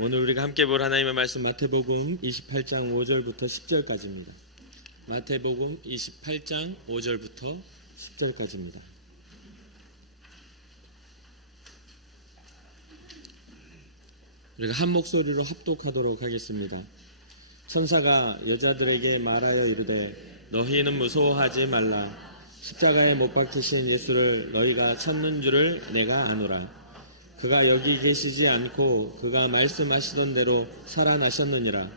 오늘 우리가 함께 볼 하나님의 말씀 마태복음 28장 5절부터 10절까지입니다. 마태복음 28장 5절부터 10절까지입니다. 우리가 한 목소리로 합독하도록 하겠습니다. 천사가 여자들에게 말하여 이르되 너희는 무서워하지 말라. 십자가에 못 박히신 예수를 너희가 찾는 줄을 내가 아노라. 그가 여기 계시지 않고 그가 말씀하시던 대로 살아나셨느니라.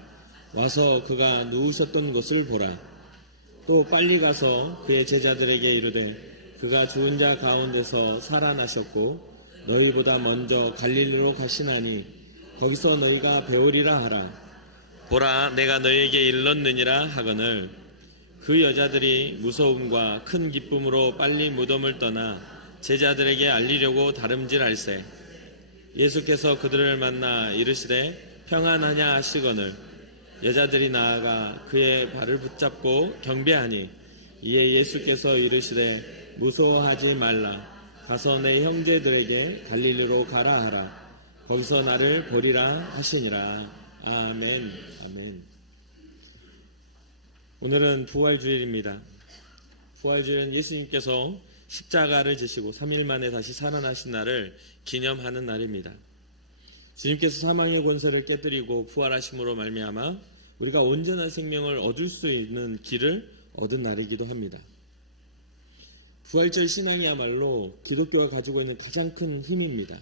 와서 그가 누우셨던 곳을 보라. 또 빨리 가서 그의 제자들에게 이르되 그가 죽은 자 가운데서 살아나셨고 너희보다 먼저 갈릴리로 가시나니 거기서 너희가 배우리라 하라. 보라, 내가 너희에게 일렀느니라 하거늘 그 여자들이 무서움과 큰 기쁨으로 빨리 무덤을 떠나 제자들에게 알리려고 다름질할세. 예수께서 그들을 만나 이르시되 평안하냐 하시거늘 여자들이 나아가 그의 발을 붙잡고 경배하니 이에 예수께서 이르시되 무서워하지 말라. 가서 내 형제들에게 갈릴리로 가라 하라. 거기서 나를 보리라 하시니라. 아멘. 아멘. 오늘은 부활주일입니다. 부활주일은 예수님께서 십자가를 지시고 3일 만에 다시 살아나신 날을 기념하는 날입니다. 주님께서 사망의 권세를 깨뜨리고 부활하심으로 말미암아 우리가 온전한 생명을 얻을 수 있는 길을 얻은 날이기도 합니다. 부활절 신앙이야말로 기독교가 가지고 있는 가장 큰 힘입니다.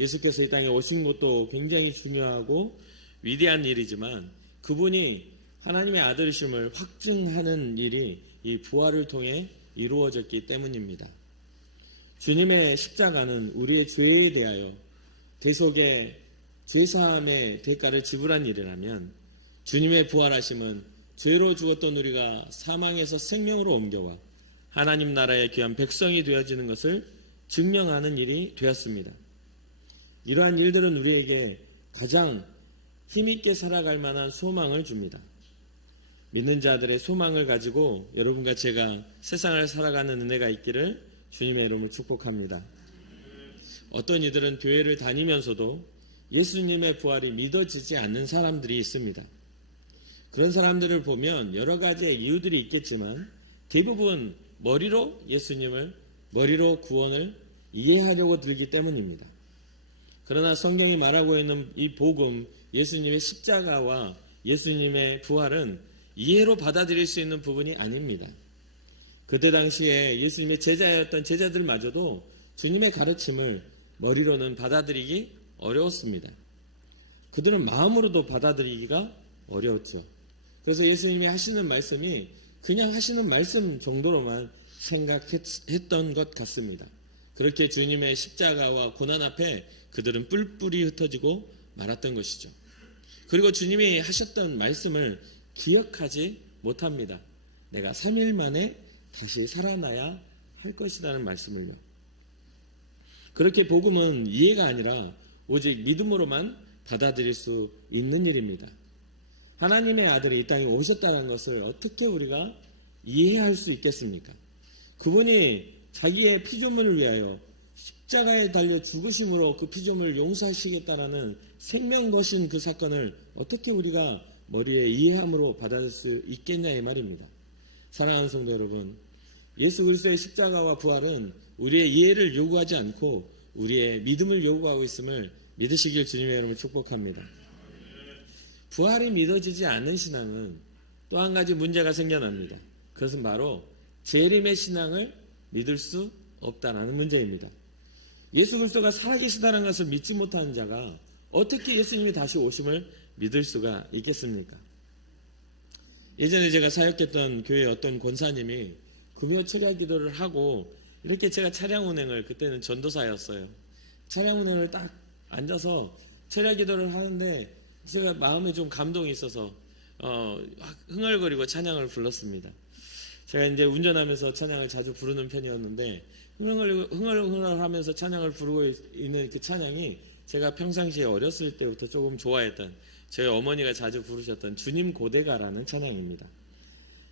예수께서 이 땅에 오신 것도 굉장히 중요하고 위대한 일이지만 그분이 하나님의 아들이심을 확증하는 일이 이 부활을 통해 이루어졌기 때문입니다. 주님의 십자가는 우리의 죄에 대하여 대속의 죄사함의 대가를 지불한 일이라면 주님의 부활하심은 죄로 죽었던 우리가 사망에서 생명으로 옮겨와 하나님 나라의 귀한 백성이 되어지는 것을 증명하는 일이 되었습니다. 이러한 일들은 우리에게 가장 힘있게 살아갈 만한 소망을 줍니다. 믿는 자들의 소망을 가지고 여러분과 제가 세상을 살아가는 은혜가 있기를 주님의 이름으로 축복합니다. 어떤 이들은 교회를 다니면서도 예수님의 부활이 믿어지지 않는 사람들이 있습니다. 그런 사람들을 보면 여러 가지의 이유들이 있겠지만 대부분 머리로 구원을 이해하려고 들기 때문입니다. 그러나 성경이 말하고 있는 이 복음, 예수님의 십자가와 예수님의 부활은 이해로 받아들일 수 있는 부분이 아닙니다. 그때 당시에 예수님의 제자였던 제자들마저도 주님의 가르침을 머리로는 받아들이기 어려웠습니다. 그들은 마음으로도 받아들이기가 어려웠죠. 그래서 예수님이 하시는 말씀이 그냥 하시는 말씀 정도로만 생각했던 것 같습니다. 그렇게 주님의 십자가와 고난 앞에 그들은 뿔뿔이 흩어지고 말았던 것이죠. 그리고 주님이 하셨던 말씀을 기억하지 못합니다. 내가 3일 만에 다시 살아나야 할 것이라는 말씀을요. 그렇게 복음은 이해가 아니라 오직 믿음으로만 받아들일 수 있는 일입니다. 하나님의 아들이 이 땅에 오셨다는 것을 어떻게 우리가 이해할 수 있겠습니까? 그분이 자기의 피조물을 위하여 십자가에 달려 죽으심으로 그 피조물을 용서하시겠다라는 생명 거신 그 사건을 어떻게 우리가 머리에 이해함으로 받아들일 수 있겠냐 이 말입니다. 사랑하는 성도 여러분, 예수 그리스도의 십자가와 부활은 우리의 이해를 요구하지 않고 우리의 믿음을 요구하고 있음을 믿으시길 주님의 이름으로 축복합니다. 부활이 믿어지지 않는 신앙은 또 한 가지 문제가 생겨납니다. 그것은 바로 재림의 신앙을 믿을 수 없다는 문제입니다. 예수 그리스도가 살아계시다는 것을 믿지 못하는 자가 어떻게 예수님이 다시 오심을 믿을 수가 있겠습니까? 예전에 제가 사역했던 교회 어떤 권사님이 금요 철야 기도를 하고 이렇게 제가 차량 운행을, 그때는 전도사였어요. 차량 운행을 딱 앉아서 철야 기도를 하는데 제가 마음에 좀 감동이 있어서 흥얼거리고 찬양을 불렀습니다. 제가 이제 운전하면서 찬양을 자주 부르는 편이었는데 흥얼흥얼하면서 찬양을 부르고 있는 그 찬양이 제가 평상시에 어렸을 때부터 조금 좋아했던 저희 어머니가 자주 부르셨던 주님 고대가라는 찬양입니다.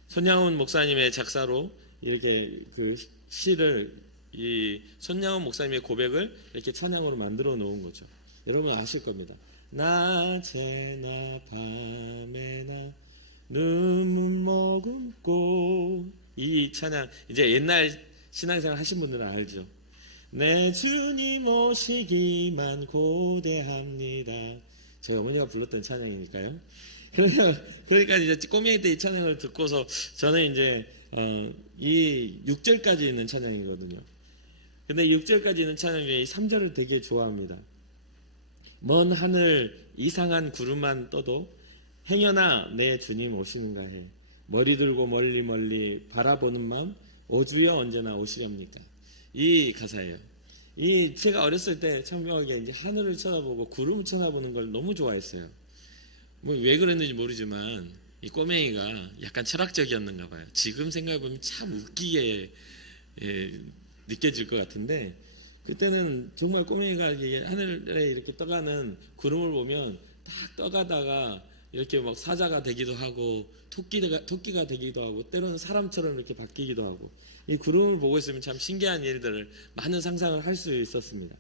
손양훈 목사님의 작사로 이렇게 그 시를 이 손양훈 목사님의 고백을 이렇게 찬양으로 만들어 놓은 거죠. 여러분 아실 겁니다. 낮에나 밤에나 눈물 머금고. 이 찬양 이제 옛날 신앙생활 하신 분들은 알죠. 내 주님 오시기만 고대합니다. 저희 어머니가 불렀던 찬양이니까요. 그러니까 이제 꼬맹이 때 이 찬양을 듣고서 저는 이제 이 6절까지 있는 찬양이거든요. 근데 6절까지 있는 찬양 중에 이 3절을 되게 좋아합니다. 먼 하늘 이상한 구름만 떠도 행여나 내 주님 오시는가 해. 머리 들고 멀리 멀리 바라보는 마음 오주여 언제나 오시렵니까. 이 가사예요. 이 제가 어렸을 때 참 묘하게 이제 하늘을 쳐다보고 구름을 쳐다보는 걸 너무 좋아했어요. 뭐 왜 그랬는지 모르지만 이 꼬맹이가 약간 철학적이었는가 봐요. 지금 생각해보면 참 웃기게 느껴질 것 같은데, 그때는 정말 꼬맹이가 하늘에 이렇게 떠가는 구름을 보면 딱 떠가다가 이렇게 막 사자가 되기도 하고 토끼가 되기도 하고 때로는 사람처럼 이렇게 바뀌기도 하고, 이 구름을 보고 있으면 참 신기한 일들을 많은 상상을 할 수 있었습니다.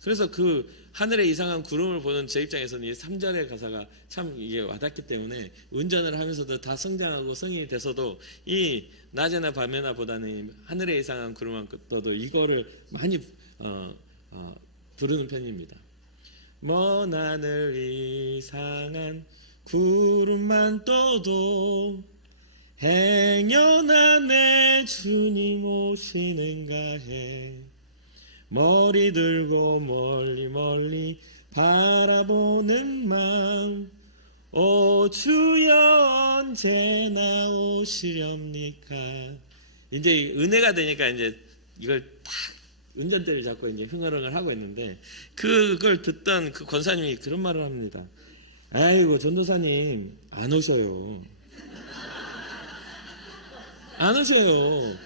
그래서 그 하늘의 이상한 구름을 보는 제 입장에서는 이 3절의 가사가 참 이게 와닿기 때문에 운전을 하면서도 다 성장하고 성인이 돼서도 이 낮에나 밤에나 보다는 하늘의 이상한 구름만 떠도 이거를 많이 부르는 편입니다. 먼 하늘 이상한 구름만 떠도 행여나 내 주님 오시는가 해. 머리 들고 멀리 멀리 바라보는 마음 오 주여 언제나 오시렵니까. 이제 은혜가 되니까 이제 이걸 딱 운전대를 잡고 이제 흥얼흥얼 하고 있는데, 그걸 듣던 그 권사님이 그런 말을 합니다. 아이고 전도사님 안 오셔요. 안 오셔요.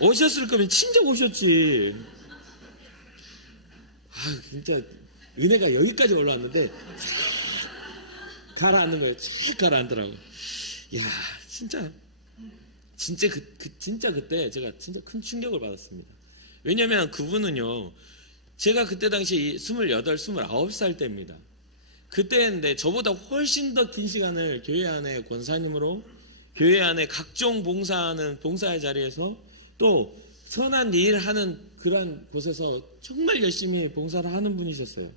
오셨을 거면 친정 오셨지. 진짜 은혜가 여기까지 올라왔는데 가라앉는 거예요. 쫙 가라앉더라고. 야, 진짜 그때 제가 진짜 큰 충격을 받았습니다. 왜냐하면 그분은요, 제가 그때 당시 28, 29살 때입니다. 그때인데 저보다 훨씬 더 긴 시간을 교회 안에 권사님으로, 교회 안에 각종 봉사하는 봉사의 자리에서 또 선한 일 하는 그런 곳에서 정말 열심히 봉사를 하는 분이셨어요.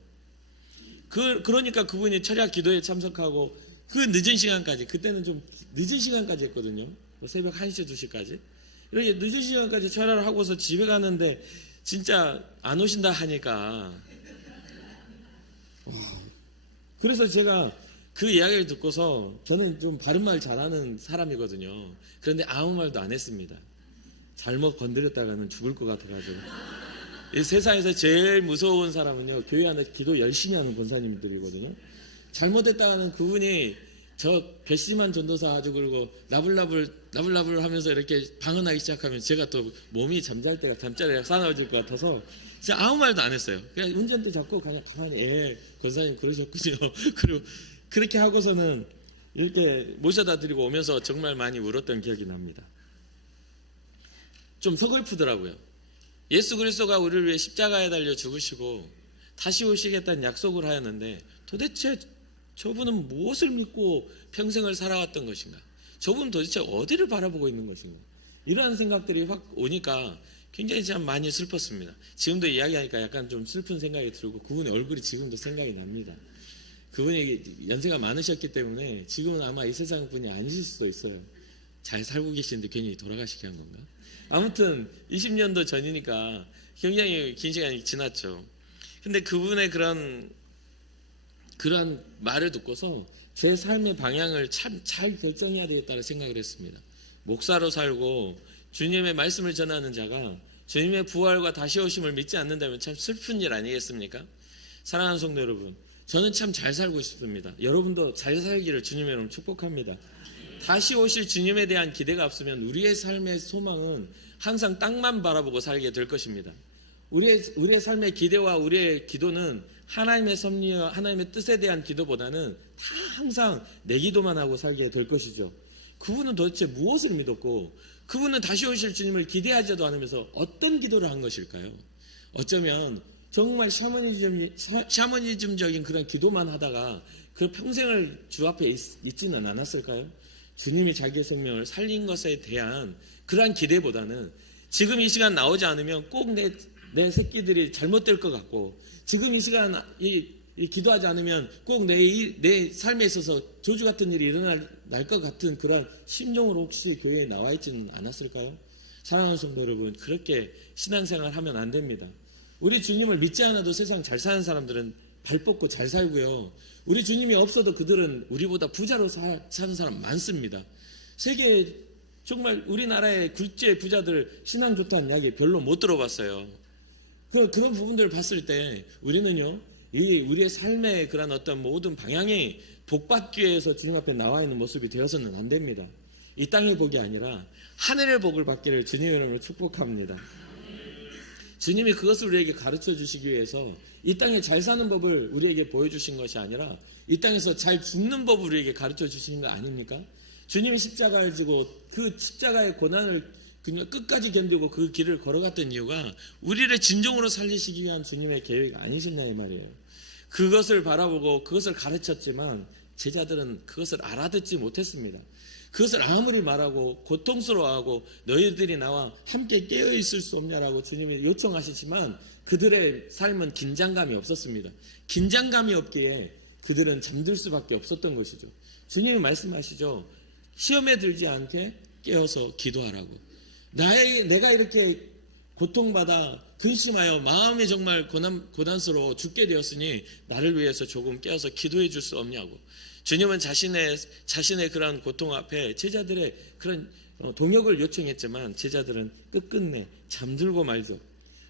그러니까 그분이 철야 기도에 참석하고 그 늦은 시간까지, 그때는 좀 늦은 시간까지 했거든요. 새벽 1시, 2시까지. 이렇게 늦은 시간까지 철야를 하고서 집에 가는데 진짜 안 오신다 하니까. 그래서 제가 그 이야기를 듣고서, 저는 좀 바른말 잘하는 사람이거든요. 그런데 아무 말도 안 했습니다. 잘못 건드렸다가는 죽을 것 같아가지고. 이 세상에서 제일 무서운 사람은요, 교회 안에 기도 열심히 하는 권사님들이거든요. 잘못했다가는 그분이 저 괘씸한 전도사 아주 그러고 나불나불 하면서 이렇게 방언하기 시작하면 제가 또 몸이 잠잘 때가 잠자리가 싸나워질 것 같아서 진짜 아무 말도 안 했어요. 그냥 운전대 잡고 그냥 가만히 권사님 그러셨군요. 그리고 그렇게 하고서는 이렇게 모셔다 드리고 오면서 정말 많이 울었던 기억이 납니다. 좀 서글프더라고요. 예수 그리스도가 우리를 위해 십자가에 달려 죽으시고 다시 오시겠다는 약속을 하였는데, 도대체 저분은 무엇을 믿고 평생을 살아왔던 것인가? 저분은 도대체 어디를 바라보고 있는 것인가? 이러한 생각들이 확 오니까 굉장히 참 많이 슬펐습니다. 지금도 이야기하니까 약간 좀 슬픈 생각이 들고 그분의 얼굴이 지금도 생각이 납니다. 그분이 연세가 많으셨기 때문에 지금은 아마 이 세상 분이 아니실 수도 있어요. 잘 살고 계시는데 괜히 돌아가시게 한 건가? 아무튼 20년도 전이니까 굉장히 긴 시간이 지났죠. 근데 그분의 그런 말을 듣고서 제 삶의 방향을 참 잘 결정해야 되겠다는 생각을 했습니다. 목사로 살고 주님의 말씀을 전하는 자가 주님의 부활과 다시 오심을 믿지 않는다면 참 슬픈 일 아니겠습니까? 사랑하는 성도 여러분, 저는 참 잘 살고 싶습니다. 여러분도 잘 살기를 주님의 이름으로 축복합니다. 다시 오실 주님에 대한 기대가 없으면 우리의 삶의 소망은 항상 땅만 바라보고 살게 될 것입니다. 우리의 삶의 기대와 우리의 기도는 하나님의 섭리와 하나님의 뜻에 대한 기도보다는 다 항상 내 기도만 하고 살게 될 것이죠. 그분은 도대체 무엇을 믿었고, 그분은 다시 오실 주님을 기대하지도 않으면서 어떤 기도를 한 것일까요? 어쩌면 정말 샤머니즘적인 그런 기도만 하다가 그 평생을 주 앞에 있지는 않았을까요? 주님이 자기의 생명을 살린 것에 대한 그러한 기대보다는 지금 이 시간 나오지 않으면 꼭 내 새끼들이 잘못될 것 같고, 지금 이 시간 기도하지 않으면 꼭 내 삶에 있어서 저주 같은 일이 일어날 것 같은 그런 심정으로 혹시 교회에 나와 있지는 않았을까요? 사랑하는 성도 여러분, 그렇게 신앙생활 하면 안 됩니다. 우리 주님을 믿지 않아도 세상 잘 사는 사람들은 발 뻗고 잘 살고요. 우리 주님이 없어도 그들은 우리보다 부자로 사는 사람 많습니다. 세계 정말 우리나라의 굴지의 부자들 신앙 좋다는 이야기 별로 못 들어봤어요. 그런 부분들을 봤을 때 우리는요, 우리의 삶의 그런 어떤 모든 방향이 복받기 위해서 주님 앞에 나와 있는 모습이 되어서는 안 됩니다. 이 땅의 복이 아니라 하늘의 복을 받기를 주님의 이름으로 축복합니다. 주님이 그것을 우리에게 가르쳐 주시기 위해서 이 땅에 잘 사는 법을 우리에게 보여주신 것이 아니라 이 땅에서 잘 죽는 법을 우리에게 가르쳐 주시는 거 아닙니까? 주님이 십자가를 지고 그 십자가의 고난을 그냥 끝까지 견디고 그 길을 걸어갔던 이유가 우리를 진정으로 살리시기 위한 주님의 계획이 아니셨나 이 말이에요. 그것을 바라보고 그것을 가르쳤지만 제자들은 그것을 알아듣지 못했습니다. 그것을 아무리 말하고 고통스러워하고 너희들이 나와 함께 깨어있을 수 없냐라고 주님이 요청하시지만 그들의 삶은 긴장감이 없었습니다. 긴장감이 없기에 그들은 잠들 수밖에 없었던 것이죠. 주님이 말씀하시죠. 시험에 들지 않게 깨어서 기도하라고. 내가 이렇게 고통받아 근심하여 마음이 정말 고난스러워 죽게 되었으니 나를 위해서 조금 깨어서 기도해 줄 수 없냐고. 주님은 자신의 그런 고통 앞에 제자들의 그런 동역을 요청했지만 제자들은 끝끝내 잠들고 말죠.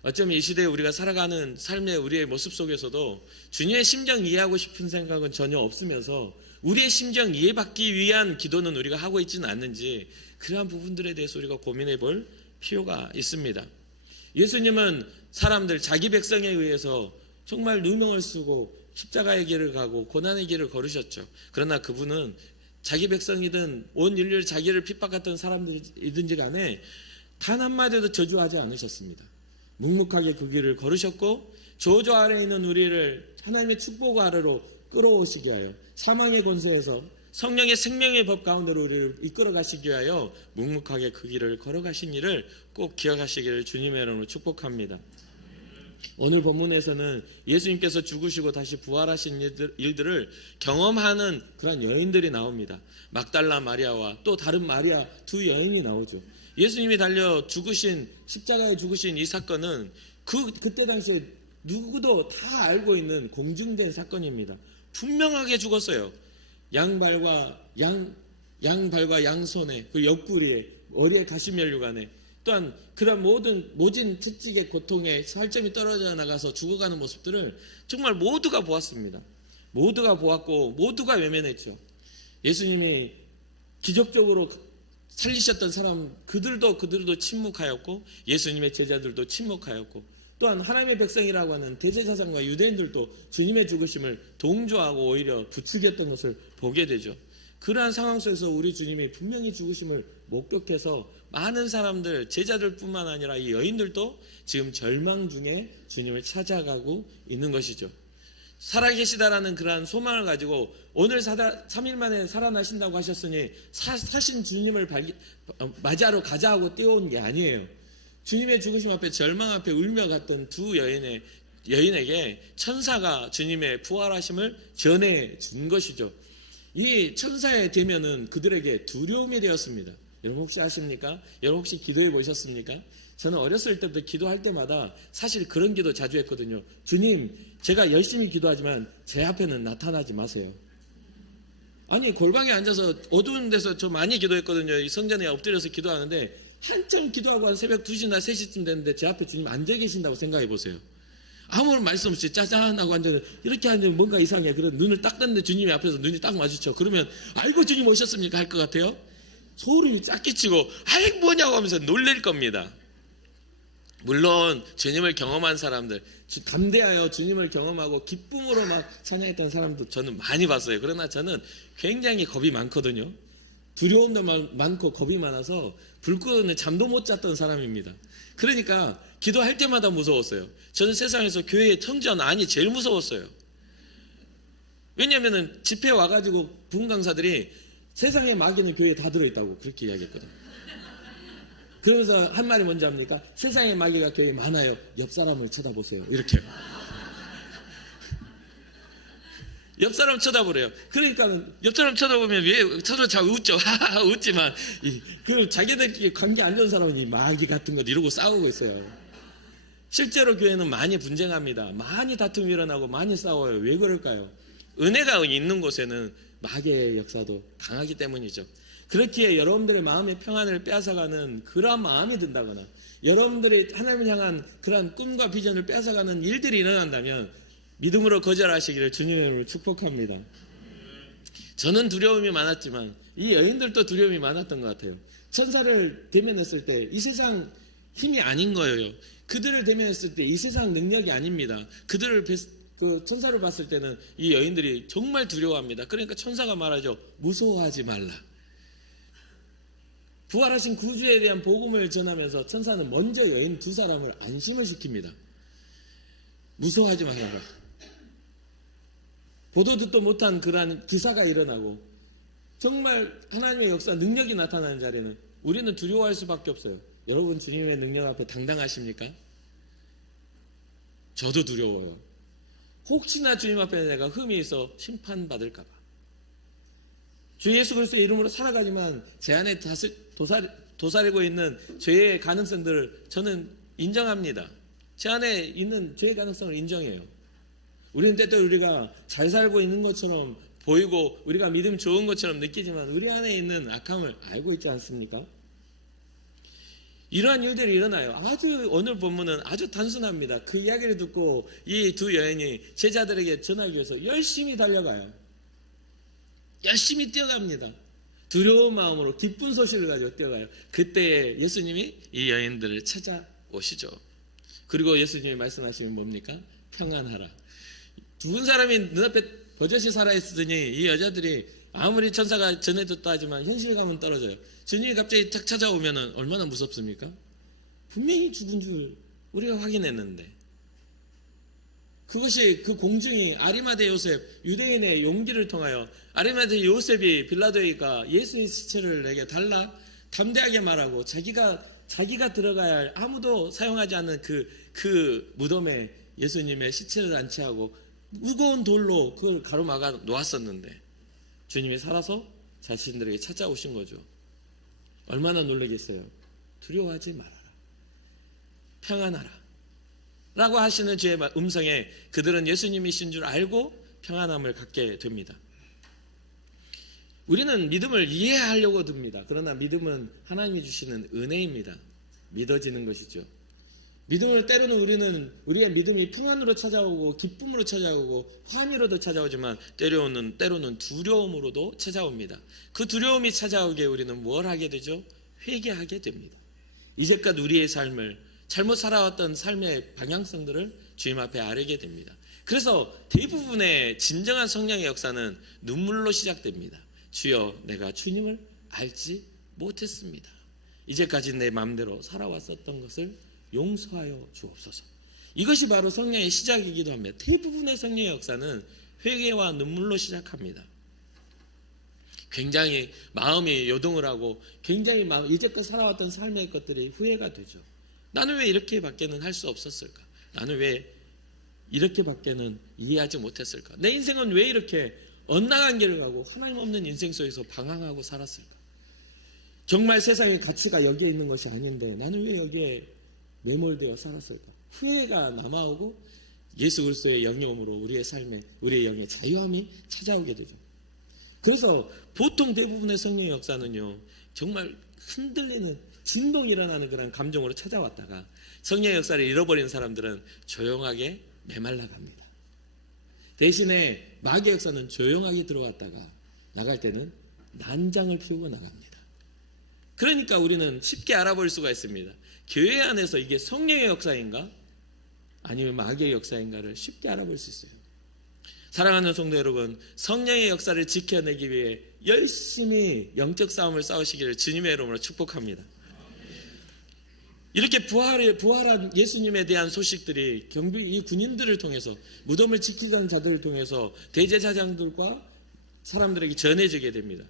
어쩌면 이 시대에 우리가 살아가는 삶의 우리의 모습 속에서도 주님의 심정 이해하고 싶은 생각은 전혀 없으면서 우리의 심정 이해받기 위한 기도는 우리가 하고 있지는 않는지, 그러한 부분들에 대해서 우리가 고민해 볼 필요가 있습니다. 예수님은 사람들, 자기 백성에 의해서 정말 누명을 쓰고 십자가의 길을 가고 고난의 길을 걸으셨죠. 그러나 그분은 자기 백성이든 온 인류를 자기를 핍박했던 사람들이든지 간에 단 한마디도 저주하지 않으셨습니다. 묵묵하게 그 길을 걸으셨고 저주 아래에 있는 우리를 하나님의 축복 아래로 끌어오시기 위하여 사망의 권세에서 성령의 생명의 법 가운데로 우리를 이끌어 가시기 위하여 묵묵하게 그 길을 걸어가신 일을 꼭 기억하시기를 주님의 이름으로 축복합니다. 오늘 본문에서는 예수님께서 죽으시고 다시 부활하신 일들을 경험하는 그런 여인들이 나옵니다. 막달라 마리아와 또 다른 마리아 두 여인이 나오죠. 예수님이 달려 죽으신, 십자가에 죽으신 이 사건은 그때 당시에 누구도 다 알고 있는 공증된 사건입니다. 분명하게 죽었어요. 양발과 양손에, 그 옆구리에, 머리에 가시면류관에, 또한 그런 모진 특직의 고통에 살점이 떨어져 나가서 죽어가는 모습들을 정말 모두가 보았습니다. 모두가 보았고 모두가 외면했죠. 예수님이 기적적으로 살리셨던 사람 그들도 침묵하였고 예수님의 제자들도 침묵하였고 또한 하나님의 백성이라고 하는 대제사장과 유대인들도 주님의 죽으심을 동조하고 오히려 부추겼던 것을 보게 되죠. 그러한 상황 속에서 우리 주님이 분명히 죽으심을 목격해서 많은 사람들, 제자들뿐만 아니라 이 여인들도 지금 절망 중에 주님을 찾아가고 있는 것이죠. 살아계시다라는 그러한 소망을 가지고 오늘 3일 만에 살아나신다고 하셨으니 사신 주님을 맞이하러 가자 하고 뛰어온 게 아니에요. 주님의 죽으심 앞에 절망 앞에 울며 갔던 두 여인에게 천사가 주님의 부활하심을 전해 준 것이죠. 이 천사의 대면은 그들에게 두려움이 되었습니다. 여러분 혹시 아십니까? 여러분 혹시 기도해 보셨습니까? 저는 어렸을 때부터 기도할 때마다 사실 그런 기도 자주 했거든요. 주님, 제가 열심히 기도하지만 제 앞에는 나타나지 마세요. 아니 골방에 앉아서 어두운 데서 저 많이 기도했거든요. 이 성전에 엎드려서 기도하는데 한참 기도하고 한 새벽 2시나 3시쯤 됐는데 제 앞에 주님 앉아 계신다고 생각해 보세요. 아무런 말씀 없이 짜잔하고 앉아서 이렇게 앉으면 뭔가 이상해. 그래서 눈을 딱 떴는데 주님이 앞에서 눈이 딱 마주쳐. 그러면 아이고 주님 오셨습니까? 할 것 같아요. 소름이 쫙 끼치고 아이 뭐냐고 하면서 놀랄 겁니다. 물론 주님을 경험한 사람들, 담대하여 주님을 경험하고 기쁨으로 막 찬양했던 사람도 저는 많이 봤어요. 그러나 저는 굉장히 겁이 많거든요. 두려움도 많고 겁이 많아서 불 끄는 잠도 못 잤던 사람입니다. 그러니까 기도할 때마다 무서웠어요. 저는 세상에서 교회의 성전 안이 제일 무서웠어요. 왜냐하면 집회 와가지고 부흥 강사들이 세상의 마귀는 교회에 다 들어있다고 그렇게 이야기했거든. 그러면서 한 말이 뭔지 압니까? 세상의 마귀가 교회에 많아요. 옆 사람을 쳐다보세요. 이렇게. 옆 사람 쳐다보래요. 그러니까 옆 사람 쳐다보면 왜 서로 잘 웃죠. 웃지만 그 자기들끼리 관계 안 좋은 사람은 이 마귀 같은 것 이러고 싸우고 있어요. 실제로 교회는 많이 분쟁합니다. 많이 다툼이 일어나고 많이 싸워요. 왜 그럴까요? 은혜가 있는 곳에는 마귀의 역사도 강하기 때문이죠. 그렇기에 여러분들의 마음의 평안을 빼앗아가는 그러한 마음이 든다거나 여러분들이 하나님을 향한 그러한 꿈과 비전을 빼앗아가는 일들이 일어난다면 믿음으로 거절하시기를 주님의 이름으로 축복합니다. 저는 두려움이 많았지만 이 여인들도 두려움이 많았던 것 같아요. 천사를 대면했을 때 이 세상 힘이 아닌 거예요. 그들을 대면했을 때 이 세상 능력이 아닙니다. 그들을 천사를 봤을 때는 이 여인들이 정말 두려워합니다. 그러니까 천사가 말하죠. 무서워하지 말라. 부활하신 구주에 대한 복음을 전하면서 천사는 먼저 여인 두 사람을 안심을 시킵니다. 무서워하지 말아라. 보도 듣도 못한 그러한 기사가 일어나고 정말 하나님의 역사 능력이 나타나는 자리는 우리는 두려워할 수밖에 없어요. 여러분 주님의 능력 앞에 당당하십니까? 저도 두려워요. 혹시나 주님 앞에 내가 흠이 있어 심판받을까 봐. 주 예수 그리스도의 이름으로 살아가지만 제 안에 도사리고 있는 죄의 가능성들을 저는 인정합니다. 제 안에 있는 죄의 가능성을 인정해요. 우리는 때때로 우리가 잘 살고 있는 것처럼 보이고 우리가 믿음 좋은 것처럼 느끼지만 우리 안에 있는 악함을 알고 있지 않습니까? 이러한 일들이 일어나요. 아주 오늘 본문은 아주 단순합니다. 그 이야기를 듣고 이 두 여인이 제자들에게 전하기 위해서 열심히 달려가요. 열심히 뛰어갑니다. 두려운 마음으로 기쁜 소식을 가지고 뛰어가요. 그때 예수님이 이 여인들을 찾아오시죠. 그리고 예수님이 말씀하시면 뭡니까? 평안하라. 죽은 사람이 눈앞에 버젓이 살아있으니 이 여자들이 아무리 천사가 전해졌다 하지만 현실감은 떨어져요. 주님이 갑자기 탁 찾아오면 얼마나 무섭습니까? 분명히 죽은 줄 우리가 확인했는데 그것이 그 공중이 아리마대 요셉 유대인의 용기를 통하여 아리마대 요셉이 빌라도에게 예수의 시체를 내게 달라 담대하게 말하고 자기가 들어가야 할 아무도 사용하지 않는 그 무덤에 예수님의 시체를 안치하고 무거운 돌로 그걸 가로막아 놓았었는데 주님이 살아서 자신들에게 찾아오신 거죠. 얼마나 놀라겠어요. 두려워하지 말아라. 평안하라. 라고 하시는 주의 음성에 그들은 예수님이신 줄 알고 평안함을 갖게 됩니다. 우리는 믿음을 이해하려고 듭니다. 그러나 믿음은 하나님이 주시는 은혜입니다. 믿어지는 것이죠. 믿음을 때로는 우리는 우리의 믿음이 평안으로 찾아오고 기쁨으로 찾아오고 환희로도 찾아오지만 때로는 두려움으로도 찾아옵니다. 그 두려움이 찾아오기에 우리는 뭘 하게 되죠? 회개하게 됩니다. 이제껏 우리의 삶을 잘못 살아왔던 삶의 방향성들을 주님 앞에 아뢰게 됩니다. 그래서 대부분의 진정한 성령의 역사는 눈물로 시작됩니다. 주여 내가 주님을 알지 못했습니다. 이제까지 내 마음대로 살아왔었던 것을 용서하여 주옵소서. 이것이 바로 성령의 시작이기도 합니다. 대부분의 성령의 역사는 회개와 눈물로 시작합니다. 굉장히 마음이 요동을 하고 굉장히 이제껏 살아왔던 삶의 것들이 후회가 되죠. 나는 왜 이렇게밖에는 할 수 없었을까? 나는 왜 이렇게밖에는 이해하지 못했을까? 내 인생은 왜 이렇게 엇나간 길을 가고 하나님 없는 인생 속에서 방황하고 살았을까? 정말 세상의 가치가 여기에 있는 것이 아닌데 나는 왜 여기에 매몰되어 살았을까? 후회가 남아오고 예수 그리스도의 영이옴으로 우리의 삶에 우리의 영의 자유함이 찾아오게 되죠. 그래서 보통 대부분의 성령의 역사는요 정말 흔들리는 진동이 일어나는 그런 감정으로 찾아왔다가 성령의 역사를 잃어버린 사람들은 조용하게 메말라갑니다. 대신에 마귀의 역사는 조용하게 들어왔다가 나갈 때는 난장을 피우고 나갑니다. 그러니까 우리는 쉽게 알아볼 수가 있습니다. 교회 안에서 이게 성령의 역사인가 아니면 마귀의 역사인가를 쉽게 알아볼 수 있어요. 사랑하는 성도 여러분, 성령의 역사를 지켜내기 위해 열심히 영적 싸움을 싸우시기를 주님의 이름으로 축복합니다. 이렇게 부활한 예수님에 대한 소식들이 이 군인들을 통해서, 무덤을 지키던 자들을 통해서 대제사장들과 사람들에게 전해지게 됩니다.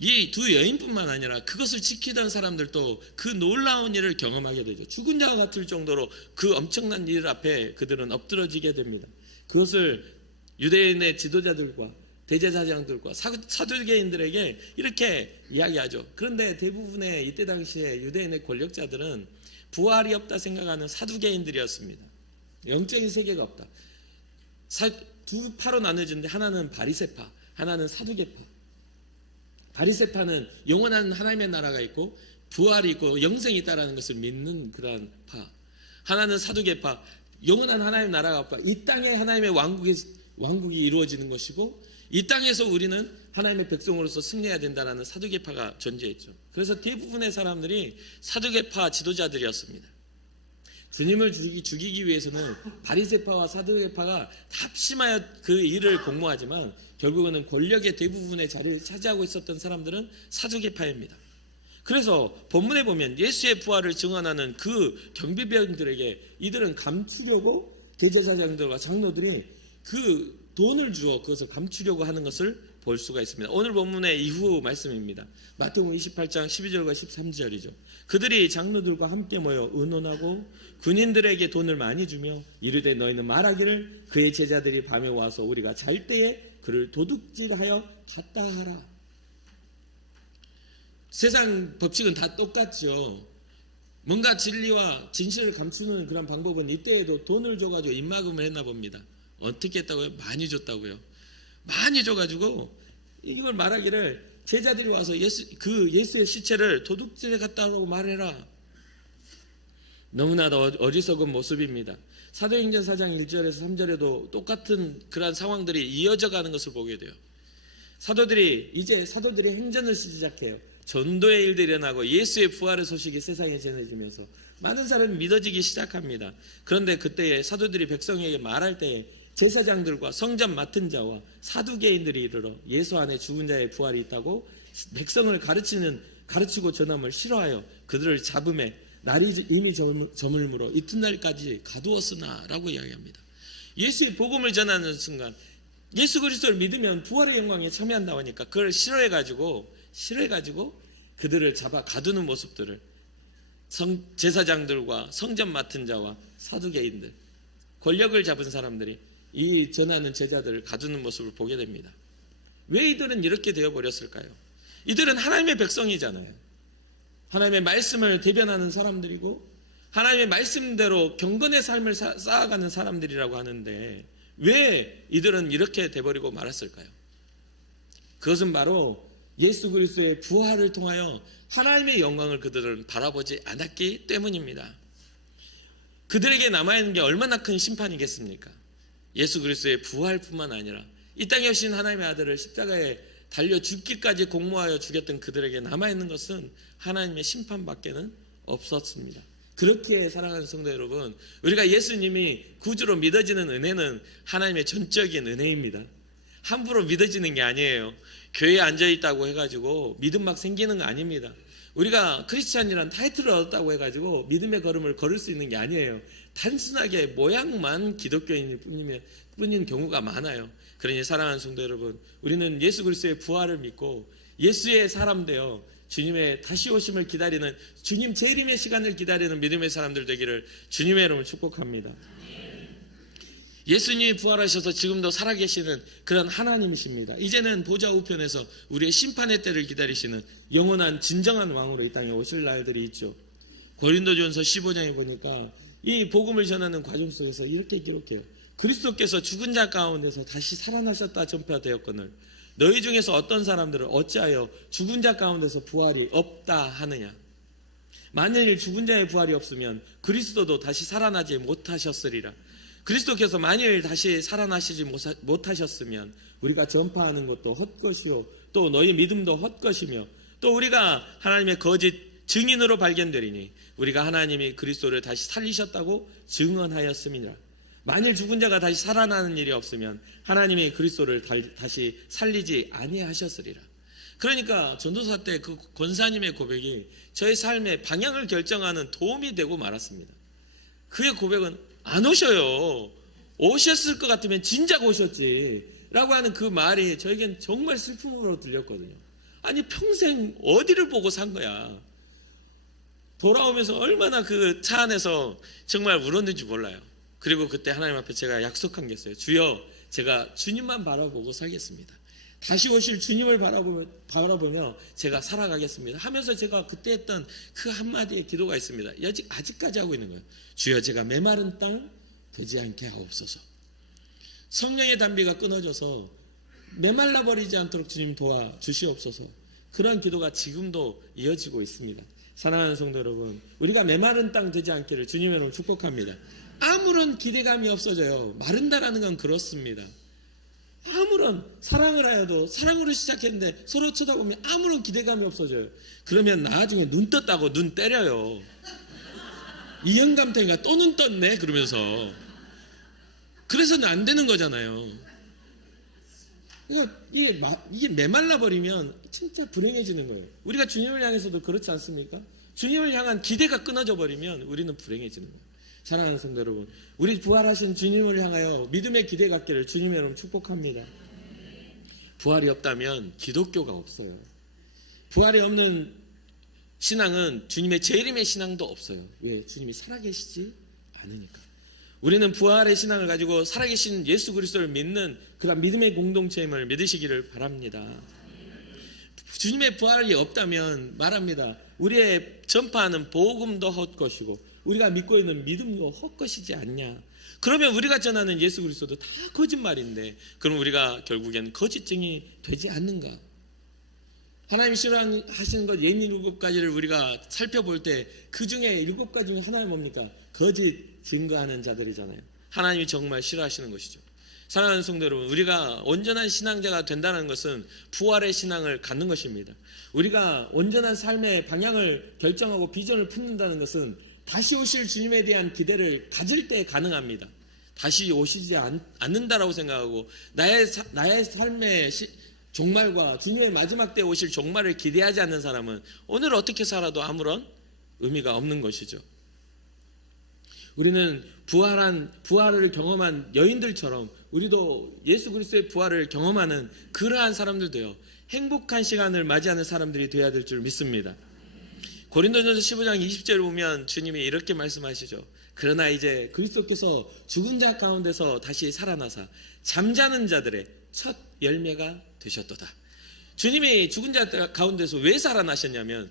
이 두 여인뿐만 아니라 그것을 지키던 사람들도 그 놀라운 일을 경험하게 되죠. 죽은 자가 같을 정도로 그 엄청난 일 앞에 그들은 엎드러지게 됩니다. 그것을 유대인의 지도자들과 대제사장들과 사두개인들에게 이렇게 이야기하죠. 그런데 대부분의 이때 당시에 유대인의 권력자들은 부활이 없다 생각하는 사두개인들이었습니다. 영적인 세계가 없다. 두 파로 나눠지는데 하나는 바리새파, 하나는 사두개파. 바리새파는 영원한 하나님의 나라가 있고 부활이 있고 영생이 있다는 것을 믿는 그러한 파. 하나는 사두개파, 영원한 하나님의 나라가 없다. 이 땅에 하나님의 왕국이 이루어지는 것이고 이 땅에서 우리는 하나님의 백성으로서 승리해야 된다는 사두개파가 존재했죠. 그래서 대부분의 사람들이 사두개파 지도자들이었습니다. 주님을 죽이기 위해서는 바리새파와 사두개파가 합심하여 그 일을 공모하지만 결국은 권력의 대부분의 자리를 차지하고 있었던 사람들은 사두개파입니다. 그래서 본문에 보면 예수의 부활을 증언하는 그 경비병들에게 이들은 감추려고 대제사장들과 장로들이 그 돈을 주어 그것을 감추려고 하는 것을 볼 수가 있습니다. 오늘 본문의 이후 말씀입니다. 마태복음 28장 12절과 13절이죠. 그들이 장로들과 함께 모여 의논하고 군인들에게 돈을 많이 주며 이르되 너희는 말하기를 그의 제자들이 밤에 와서 우리가 잘 때에 그를 도둑질하여 갔다 하라. 세상 법칙은 다 똑같죠. 뭔가 진리와 진실을 감추는 그런 방법은 이때에도 돈을 줘가지고 입막음을 했나 봅니다. 어떻게 했다고요? 많이 줬다고요. 많이 줘가지고 이걸 말하기를 제자들이 와서 예수의 시체를 도둑질에 갔다고 말해라. 너무나 어리석은 모습입니다. 사도행전 4장 1절에서 3절에도 똑같은 그런 상황들이 이어져 가는 것을 보게 돼요. 사도들이 행전을 시작해요. 전도의 일들이 일어나고 예수의 부활의 소식이 세상에 전해지면서 많은 사람이 믿어지기 시작합니다. 그런데 그때에 사도들이 백성에게 말할 때에 제사장들과 성전 맡은 자와 사두개인들이 이르러 예수 안에 죽은 자의 부활이 있다고 백성을 가르치고 전함을 싫어하여 그들을 잡음에 날이 이미 저물므로 이튿날까지 가두었으나 라고 이야기합니다. 예수의 복음을 전하는 순간 예수 그리스도를 믿으면 부활의 영광에 참여한다고 하니까 그걸 싫어해가지고 그들을 잡아 가두는 모습들을 제사장들과 성전 맡은 자와 사두개인들, 권력을 잡은 사람들이 이 전하는 제자들을 가두는 모습을 보게 됩니다. 왜 이들은 이렇게 되어버렸을까요? 이들은 하나님의 백성이잖아요. 하나님의 말씀을 대변하는 사람들이고 하나님의 말씀대로 경건의 삶을 쌓아가는 사람들이라고 하는데 왜 이들은 이렇게 돼버리고 말았을까요? 그것은 바로 예수 그리스도의 부활을 통하여 하나님의 영광을 그들은 바라보지 않았기 때문입니다. 그들에게 남아있는 게 얼마나 큰 심판이겠습니까? 예수 그리스도의 부활뿐만 아니라 이 땅에 오신 하나님의 아들을 십자가에 달려 죽기까지 공모하여 죽였던 그들에게 남아있는 것은 하나님의 심판밖에는 없었습니다. 그렇기에 사랑하는 성도 여러분, 우리가 예수님이 구주로 믿어지는 은혜는 하나님의 전적인 은혜입니다. 함부로 믿어지는 게 아니에요. 교회에 앉아있다고 해가지고 믿음 막 생기는 거 아닙니다. 우리가 크리스찬이라는 타이틀을 얻었다고 해가지고 믿음의 걸음을 걸을 수 있는 게 아니에요. 단순하게 모양만 기독교인일 뿐인 경우가 많아요. 그러니 사랑하는 성도 여러분, 우리는 예수 그리스도의 부활을 믿고 예수의 사람 되어 주님의 다시 오심을 기다리는, 주님 재림의 시간을 기다리는 믿음의 사람들 되기를 주님의 이름으로 축복합니다. 예수님이 부활하셔서 지금도 살아계시는 그런 하나님이십니다. 이제는 보좌 우편에서 우리의 심판의 때를 기다리시는 영원한 진정한 왕으로 이 땅에 오실 날들이 있죠. 고린도전서 15장에 보니까 이 복음을 전하는 과정 속에서 이렇게 기록해요. 그리스도께서 죽은 자 가운데서 다시 살아나셨다 전파되었거늘 너희 중에서 어떤 사람들은 어찌하여 죽은 자 가운데서 부활이 없다 하느냐. 만일 죽은 자의 부활이 없으면 그리스도도 다시 살아나지 못하셨으리라. 그리스도께서 만일 다시 살아나시지 못하셨으면 우리가 전파하는 것도 헛것이요 또 너희 믿음도 헛것이며 또 우리가 하나님의 거짓 증인으로 발견되리니 우리가 하나님이 그리스도를 다시 살리셨다고 증언하였음이니라. 만일 죽은 자가 다시 살아나는 일이 없으면 하나님이 그리스도를 다시 살리지 아니하셨으리라. 그러니까 전도사 때 그 권사님의 고백이 저의 삶의 방향을 결정하는 도움이 되고 말았습니다. 그의 고백은 안 오셔요. 오셨을 것 같으면 진작 오셨지 라고 하는 그 말이 저에겐 정말 슬픔으로 들렸거든요. 아니 평생 어디를 보고 산 거야. 돌아오면서 얼마나 그 차 안에서 정말 울었는지 몰라요. 그리고 그때 하나님 앞에 제가 약속한 게 있어요. 주여, 제가 주님만 바라보고 살겠습니다. 다시 오실 주님을 바라보며 제가 살아가겠습니다 하면서 제가 그때 했던 그 한마디의 기도가 있습니다. 아직까지 하고 있는 거예요. 주여, 제가 메마른 땅 되지 않게 하옵소서. 성령의 담비가 끊어져서 메말라 버리지 않도록 주님 도와주시옵소서. 그런 기도가 지금도 이어지고 있습니다. 사랑하는 성도 여러분, 우리가 메마른 땅 되지 않기를 주님의 이름으로 축복합니다. 아무런 기대감이 없어져요. 마른다라는 건 그렇습니다. 아무런 사랑을 하여도 사랑으로 시작했는데 서로 쳐다보면 아무런 기대감이 없어져요. 그러면 나중에 눈 떴다고 눈 때려요. 이 영감탱이가 또 눈 떴네 그러면서. 그래서는 안 되는 거잖아요. 그러니까 이게 메말라 버리면 진짜 불행해지는 거예요. 우리가 주님을 향해서도 그렇지 않습니까? 주님을 향한 기대가 끊어져 버리면 우리는 불행해지는 거예요. 사랑하는 성도 여러분, 우리 부활하신 주님을 향하여 믿음의 기대 갖기를 주님의 이름으로 축복합니다. 부활이 없다면 기독교가 없어요. 부활이 없는 신앙은 주님의 재림의 신앙도 없어요. 왜? 주님이 살아계시지 않으니까. 우리는 부활의 신앙을 가지고 살아계신 예수 그리스도를 믿는 그런 믿음의 공동체임을 믿으시기를 바랍니다. 주님의 부활이 없다면 말합니다. 우리의 전파하는 복음도 헛것이고 우리가 믿고 있는 믿음도 헛것이지 않냐. 그러면 우리가 전하는 예수 그리스도도 다 거짓말인데 그럼 우리가 결국엔 거짓증이 되지 않는가. 하나님이 싫어하시는 것 예민 7가지를 우리가 살펴볼 때 그 중에 7가지 중에 하나는 뭡니까? 거짓 증거하는 자들이잖아요. 하나님이 정말 싫어하시는 것이죠. 사랑하는 성도 여러분, 우리가 온전한 신앙자가 된다는 것은 부활의 신앙을 갖는 것입니다. 우리가 온전한 삶의 방향을 결정하고 비전을 품는다는 것은 다시 오실 주님에 대한 기대를 가질 때 가능합니다. 다시 오시지 않는다라고 생각하고 나의 삶의 종말과 주님의 마지막 때 오실 종말을 기대하지 않는 사람은 오늘 어떻게 살아도 아무런 의미가 없는 것이죠. 우리는 부활을 경험한 여인들처럼 우리도 예수 그리스도의 부활을 경험하는 그러한 사람들도요, 행복한 시간을 맞이하는 사람들이 되어야 될 줄 믿습니다. 고린도전서 15장 20절을 보면 주님이 이렇게 말씀하시죠. 그러나 이제 그리스도께서 죽은 자 가운데서 다시 살아나사 잠자는 자들의 첫 열매가 되셨도다. 주님이 죽은 자 가운데서 왜 살아나셨냐면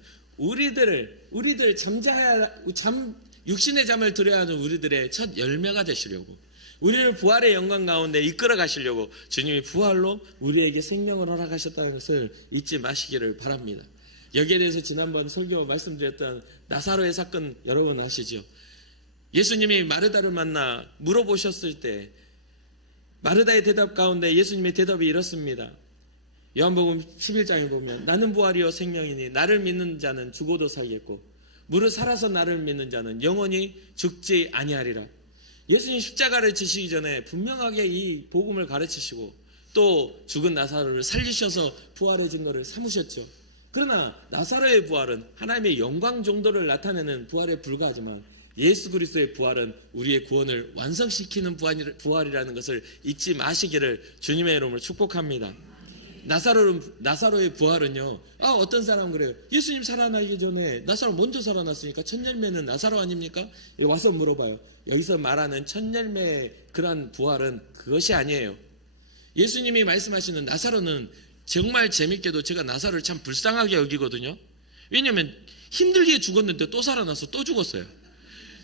육신의 잠을 들어야 하는 우리들의 첫 열매가 되시려고, 우리를 부활의 영광 가운데 이끌어 가시려고 주님이 부활로 우리에게 생명을 허락하셨다는 것을 잊지 마시기를 바랍니다. 여기에 대해서 지난번 설교 말씀드렸던 나사로의 사건 여러분 아시죠? 예수님이 마르다를 만나 물어보셨을 때 마르다의 대답 가운데 예수님의 대답이 이렇습니다. 요한복음 11장에 보면 나는 부활이요 생명이니 나를 믿는 자는 죽어도 살겠고 무릇 살아서 나를 믿는 자는 영원히 죽지 아니하리라. 예수님 십자가를 지시기 전에 분명하게 이 복음을 가르치시고 또 죽은 나사로를 살리셔서 부활의 증거를 삼으셨죠. 그러나 나사로의 부활은 하나님의 영광 정도를 나타내는 부활에 불과하지만 예수 그리스도의 부활은 우리의 구원을 완성시키는 부활이라는 것을 잊지 마시기를 주님의 이름으로 축복합니다. 나사로의 부활은요, 어떤 사람은 그래요. 예수님 살아나기 전에 나사로 먼저 살아났으니까 첫 열매는 나사로 아닙니까? 와서 물어봐요. 여기서 말하는 첫 열매의 그런 부활은 그것이 아니에요. 예수님이 말씀하시는 나사로는 정말 재밌게도 제가 나사로를 참 불쌍하게 여기거든요. 왜냐하면 힘들게 죽었는데 또 살아나서 또 죽었어요.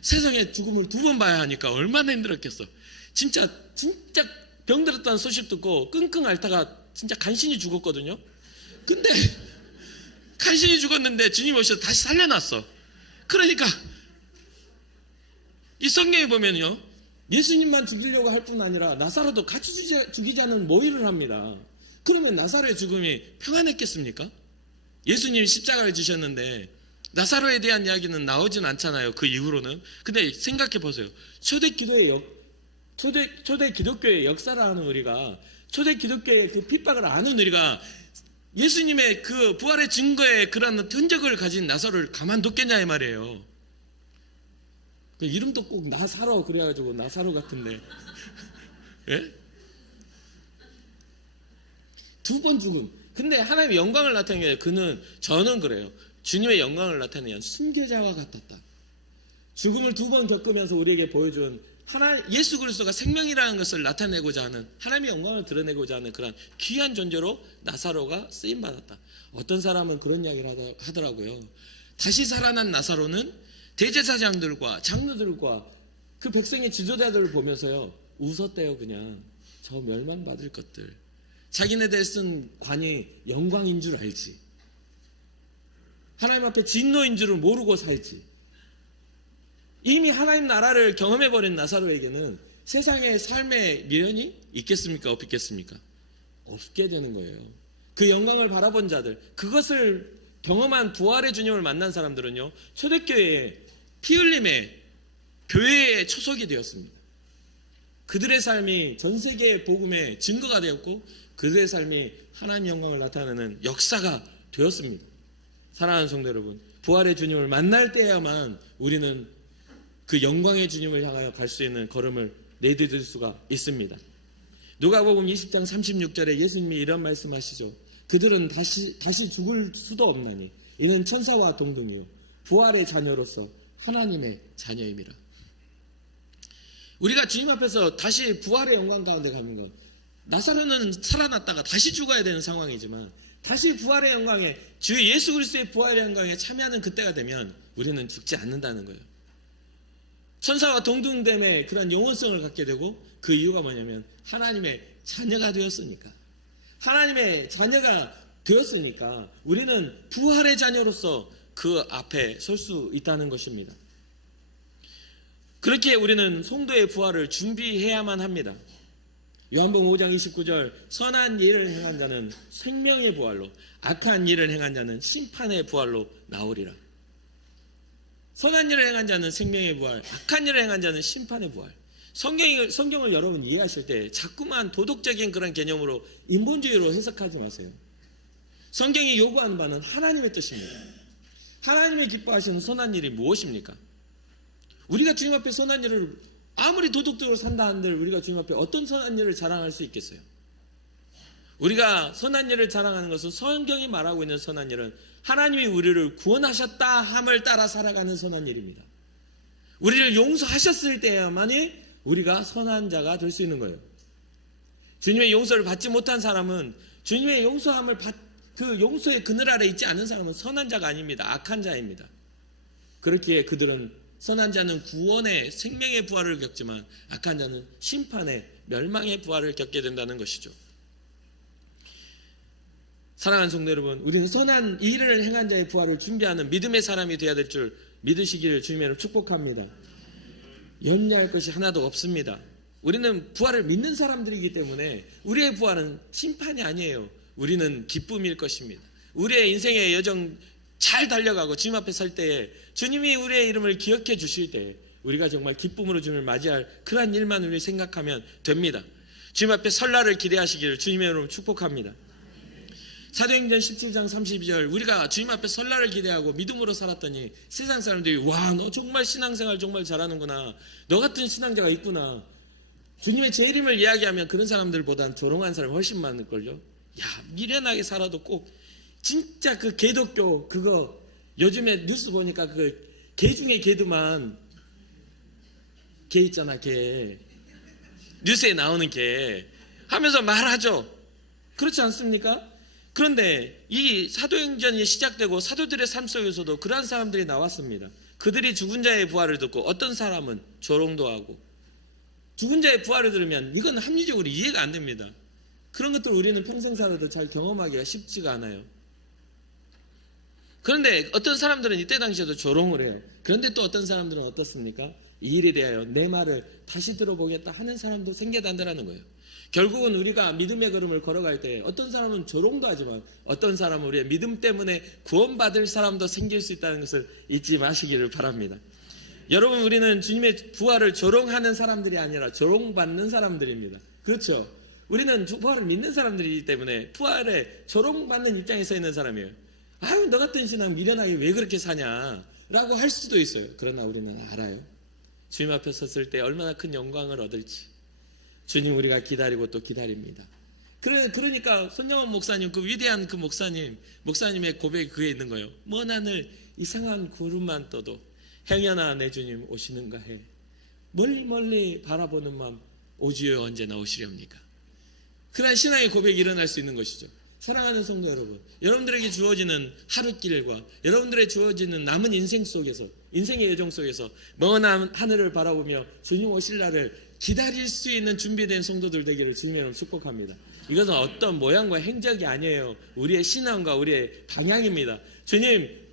세상에 죽음을 2번 봐야 하니까 얼마나 힘들었겠어. 진짜 병들었다는 소식 듣고 끙끙 앓다가 진짜 간신히 죽었거든요. 근데 간신히 죽었는데 주님 오셔서 다시 살려놨어. 그러니까 이 성경에 보면요, 예수님만 죽이려고 할 뿐 아니라 나사로도 같이 죽이자는 모의를 합니다. 그러면 나사로의 죽음이 평안했겠습니까? 예수님이 십자가를 지셨는데 나사로에 대한 이야기는 나오진 않잖아요. 그 이후로는. 근데 생각해 보세요. 초대 기독교의 역사를 아는 우리가, 초대 기독교의 그 핍박을 아는 우리가 예수님의 그 부활의 증거에 그런 흔적을 가진 나사로를 가만뒀겠냐 이 말이에요. 그 이름도 꼭 나사로 그래가지고 나사로 같은데 예? 2번 죽음. 근데 하나님의 영광을 나타내는 게 저는 그래요. 주님의 영광을 나타내는 순교자와 같았다. 죽음을 2번 겪으면서 우리에게 보여준 예수 그리스도가 생명이라는 것을 나타내고자 하는, 하나님의 영광을 드러내고자 하는 그런 귀한 존재로 나사로가 쓰임받았다. 어떤 사람은 그런 이야기를 하더라고요. 다시 살아난 나사로는 대제사장들과 장로들과 그 백성의 지도자들을 보면서요 웃었대요. 그냥 저 멸망받을 것들, 자기네들 쓴 관이 영광인 줄 알지, 하나님 앞에 진노인 줄을 모르고 살지. 이미 하나님 나라를 경험해버린 나사로에게는 세상의 삶의 미련이 있겠습니까? 없겠습니까? 없게 되는 거예요. 그 영광을 바라본 자들, 그것을 경험한 부활의 주님을 만난 사람들은요 초대교회의 피 흘림의 교회의 초석이 되었습니다. 그들의 삶이 전 세계의 복음의 증거가 되었고, 그들의 삶이 하나님의 영광을 나타내는 역사가 되었습니다. 사랑하는 성도 여러분, 부활의 주님을 만날 때야만 우리는 그 영광의 주님을 향하여 갈 수 있는 걸음을 내디딜 수가 있습니다. 누가복음 20장 36절에 예수님이 이런 말씀하시죠. 그들은 다시 죽을 수도 없나니 이는 천사와 동등이요 부활의 자녀로서 하나님의 자녀임이라. 우리가 주님 앞에서 다시 부활의 영광 가운데 가는 것, 나사로는 살아났다가 다시 죽어야 되는 상황이지만 다시 부활의 영광에, 주 예수 그리스도의 부활의 영광에 참여하는 그때가 되면 우리는 죽지 않는다는 거예요. 천사와 동등됨의 그런 영원성을 갖게 되고, 그 이유가 뭐냐면 하나님의 자녀가 되었으니까. 하나님의 자녀가 되었으니까 우리는 부활의 자녀로서 그 앞에 설 수 있다는 것입니다. 그렇게 우리는 성도의 부활을 준비해야만 합니다. 요한복음 5장 29절, 선한 일을 행한 자는 생명의 부활로, 악한 일을 행한 자는 심판의 부활로 나오리라. 선한 일을 행한 자는 생명의 부활, 악한 일을 행한 자는 심판의 부활. 성경을 여러분 이해하실 때 자꾸만 도덕적인 그런 개념으로 인본주의로 해석하지 마세요. 성경이 요구하는 바는 하나님의 뜻입니다. 하나님의 기뻐하시는 선한 일이 무엇입니까? 우리가 주님 앞에 선한 일을, 아무리 도덕적으로 산다 한들 우리가 주님 앞에 어떤 선한 일을 자랑할 수 있겠어요? 우리가 선한 일을 자랑하는 것은, 성경이 말하고 있는 선한 일은 하나님이 우리를 구원하셨다 함을 따라 살아가는 선한 일입니다. 우리를 용서하셨을 때야만이 우리가 선한 자가 될 수 있는 거예요. 주님의 용서를 받지 못한 사람은, 주님의 용서함을 그 용서의 그늘 아래 있지 않은 사람은 선한 자가 아닙니다. 악한 자입니다. 그렇기에 그들은, 선한 자는 구원의 생명의 부활을 겪지만 악한 자는 심판의 멸망의 부활을 겪게 된다는 것이죠. 사랑하는 성도 여러분, 우리는 선한 일을 행한 자의 부활을 준비하는 믿음의 사람이 되어야 될 줄 믿으시기를 주님으로 축복합니다. 염려할 것이 하나도 없습니다. 우리는 부활을 믿는 사람들이기 때문에 우리의 부활은 심판이 아니에요. 우리는 기쁨일 것입니다. 우리의 인생의 여정 잘 달려가고 주님 앞에 설 때에 주님이 우리의 이름을 기억해 주실 때 우리가 정말 기쁨으로 주님을 맞이할 그러한 일만 우리 생각하면 됩니다. 주님 앞에 설날을 기대하시기를 주님의 이름으로 축복합니다. 사도행전 17장 32절, 우리가 주님 앞에 설날을 기대하고 믿음으로 살았더니 세상 사람들이, 와, 너 정말 신앙생활 정말 잘하는구나, 너 같은 신앙자가 있구나, 주님의 재림을 이야기하면 그런 사람들보다는 조롱한 사람이 훨씬 많을걸요. 야, 미련하게 살아도 꼭 진짜 그 개독교 그거, 요즘에 뉴스 보니까 그 개 중에 개도만, 개 있잖아, 개, 뉴스에 나오는 개 하면서 말하죠. 그렇지 않습니까? 그런데 이 사도행전이 시작되고 사도들의 삶 속에서도 그러한 사람들이 나왔습니다. 그들이 죽은 자의 부활을 듣고 어떤 사람은 조롱도 하고, 죽은 자의 부활을 들으면 이건 합리적으로 이해가 안 됩니다. 그런 것들 우리는 평생 살아도 잘 경험하기가 쉽지가 않아요. 그런데 어떤 사람들은 이때 당시에도 조롱을 해요. 그런데 또 어떤 사람들은 어떻습니까? 이 일에 대하여 내 말을 다시 들어보겠다 하는 사람도 생겨난다는 거예요. 결국은 우리가 믿음의 걸음을 걸어갈 때 어떤 사람은 조롱도 하지만 어떤 사람은 우리의 믿음 때문에 구원받을 사람도 생길 수 있다는 것을 잊지 마시기를 바랍니다. 여러분, 우리는 주님의 부활을 조롱하는 사람들이 아니라 조롱받는 사람들입니다. 그렇죠? 우리는 부활을 믿는 사람들이기 때문에 부활에 조롱받는 입장에 서 있는 사람이에요. 아유, 너 같은 신앙 미련하게 왜 그렇게 사냐 라고 할 수도 있어요. 그러나 우리는 알아요. 주님 앞에 섰을 때 얼마나 큰 영광을 얻을지. 주님 우리가 기다리고 또 기다립니다. 그러니까 손영원 목사님, 그 위대한 그 목사님의 고백이 그게 있는 거예요. 먼 하늘 이상한 구름만 떠도 행여나 내 주님 오시는가 해. 멀리 멀리 바라보는 마음, 오주여 언제나 오시렵니까? 그러한 신앙의 고백이 일어날 수 있는 것이죠. 사랑하는 성도 여러분, 여러분들에게 주어지는 하루길과 여러분들의 주어지는 남은 인생 속에서, 인생의 여정 속에서 먼 하늘을 바라보며 주님 오실 날을 기다릴 수 있는 준비된 성도들 되기를 주님의 축복합니다. 이것은 어떤 모양과 행적이 아니에요. 우리의 신앙과 우리의 방향입니다.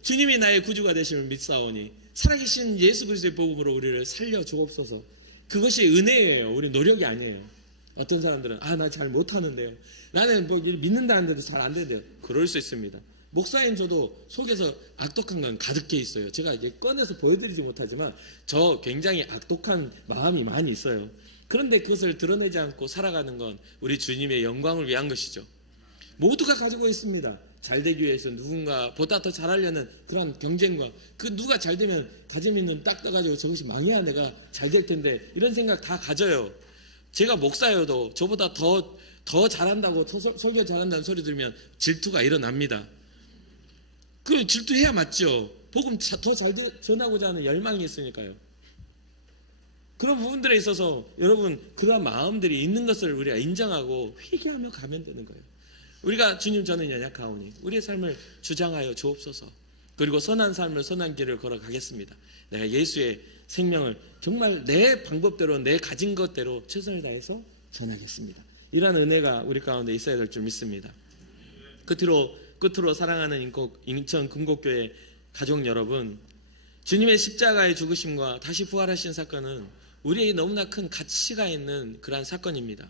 주님이 나의 구주가 되심을 믿사오니 살아계신 예수 그리스도의 복음으로 우리를 살려 주옵소서. 그것이 은혜예요. 우리 노력이 아니에요. 어떤 사람들은 나 잘 못하는데요, 나는 뭐 믿는다는데도 잘 안 되는데요. 그럴 수 있습니다. 목사님 저도 속에서 악독한 건 가득해 있어요. 제가 이게 꺼내서 보여드리지 못하지만 저 굉장히 악독한 마음이 많이 있어요. 그런데 그것을 드러내지 않고 살아가는 건 우리 주님의 영광을 위한 것이죠. 모두가 가지고 있습니다. 잘 되기 위해서 누군가 보다 더 잘하려는 그런 경쟁과, 그 누가 잘 되면 가짐 있는 딱 떠가지고 저것이 망해야 내가 잘 될 텐데, 이런 생각 다 가져요. 제가 목사여도 저보다 더 잘한다고, 설교 잘한다는 소리 들으면 질투가 일어납니다. 그 질투해야 맞죠. 복음 더 잘 전하고자 하는 열망이 있으니까요. 그런 부분들에 있어서 여러분, 그러한 마음들이 있는 것을 우리가 인정하고 회개하며 가면 되는 거예요. 우리가 주님 저는 연약하오니 우리의 삶을 주장하여 주옵소서. 그리고 선한 삶을, 선한 길을 걸어가겠습니다. 내가 예수의 생명을 정말 내 방법대로, 내 가진 것대로 최선을 다해서 전하겠습니다. 이러한 은혜가 우리 가운데 있어야 될 줄 믿습니다. 끝으로 사랑하는 인천 금곡교회 가족 여러분, 주님의 십자가의 죽으심과 다시 부활하신 사건은 우리에게 너무나 큰 가치가 있는 그러한 사건입니다.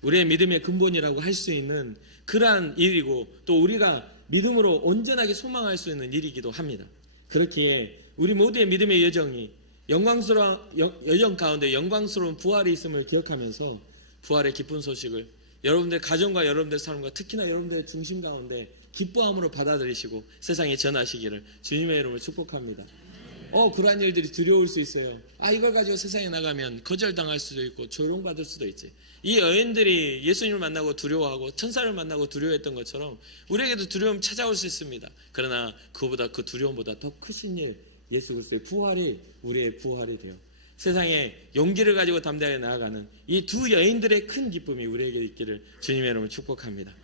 우리의 믿음의 근본이라고 할 수 있는 그러한 일이고, 또 우리가 믿음으로 온전하게 소망할 수 있는 일이기도 합니다. 그렇기에 우리 모두의 믿음의 여정 가운데 영광스러운 부활이 있음을 기억하면서 부활의 기쁜 소식을 여러분들 가정과 여러분들 삶과 특히나 여러분들의 중심 가운데 기뻐함으로 받아들이시고 세상에 전하시기를 주님의 이름으로 축복합니다. 그러한 일들이 두려울 수 있어요. 이걸 가지고 세상에 나가면 거절당할 수도 있고 조롱받을 수도 있지. 이 여인들이 예수님을 만나고 두려워하고 천사를 만나고 두려워했던 것처럼 우리에게도 두려움 찾아올 수 있습니다. 그러나 그 두려움보다 더 크신 일, 예수 그리스도의 부활이 우리의 부활이 되어 세상에 용기를 가지고 담대하게 나아가는 이 두 여인들의 큰 기쁨이 우리에게 있기를 주님의 이름으로 축복합니다.